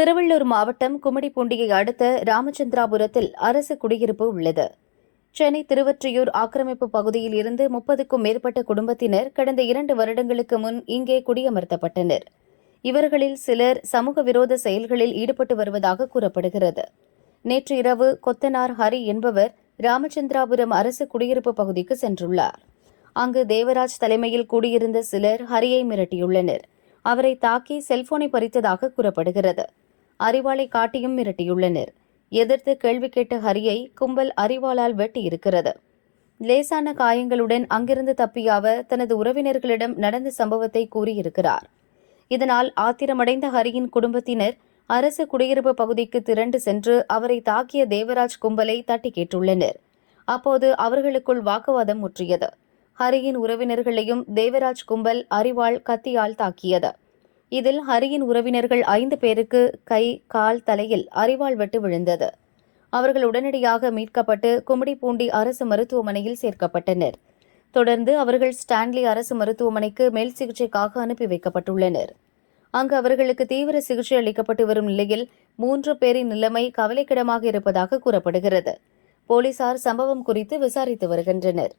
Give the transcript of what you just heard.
திருவள்ளூர் மாவட்டம் கும்மிடிப்பூண்டியை அடுத்த ராமச்சந்திராபுரத்தில் அரசு குடியிருப்பு உள்ளது. சென்னை திருவொற்றியூர் ஆக்கிரமிப்பு பகுதியில் இருந்து 30க்கும் மேற்பட்ட குடும்பத்தினர் கடந்த 2 வருடங்களுக்கு முன் இங்கே குடியமர்த்தப்பட்டனர். இவர்களில் சிலர் சமூக விரோத செயல்களில் ஈடுபட்டு வருவதாக கூறப்படுகிறது. நேற்று இரவு கொத்தனார் ஹரி என்பவர் ராமச்சந்திராபுரம் அரசு குடியிருப்பு பகுதிக்கு சென்றுள்ளார். அங்கு தேவராஜ் தலைமையில் கூடியிருந்த சிலர் ஹரியை மிரட்டியுள்ளனர். அவரை தாக்கி செல்போனை பறித்ததாக கூறப்படுகிறது. அரிவாளை காட்டியும் மிரட்டியுள்ளனர். எதிர்த்து கேள்வி கேட்ட ஹரியை கும்பல் அரிவாளால் வெட்டியிருக்கிறது. லேசான காயங்களுடன் அங்கிருந்து தப்பிய அவர் தனது உறவினர்களிடம் நடந்த சம்பவத்தை கூறியிருக்கிறார். இதனால் ஆத்திரமடைந்த ஹரியின் குடும்பத்தினர் அரசு குடியிருப்பு பகுதிக்கு திரண்டு சென்று அவரை தாக்கிய தேவராஜ் கும்பலை தட்டி கேட்டுள்ளனர். அப்போது அவர்களுக்குள் வாக்குவாதம் முற்றியது. ஹரியின் உறவினர்களையும் தேவராஜ் கும்பல் அரிவாள் கத்தியால் தாக்கியது. இதில் ஹரியின் உறவினர்கள் 5 பேருக்கு கை, கால், தலையில் அரிவாள் வெட்டு விழுந்தது. அவர்கள் உடனடியாக மீட்கப்பட்டு கும்மிடிப்பூண்டி அரசு மருத்துவமனையில் சேர்க்கப்பட்டனர். தொடர்ந்து அவர்கள் ஸ்டான்லி அரசு மருத்துவமனைக்கு மேல் சிகிச்சைக்காக அனுப்பி வைக்கப்பட்டுள்ளனர். அங்கு அவர்களுக்கு தீவிர சிகிச்சை அளிக்கப்பட்டு வரும் நிலையில் 3 பேரின் நிலைமை கவலைக்கிடமாக இருப்பதாக கூறப்படுகிறது. போலீசார் சம்பவம் குறித்து விசாரித்து வருகின்றனர்.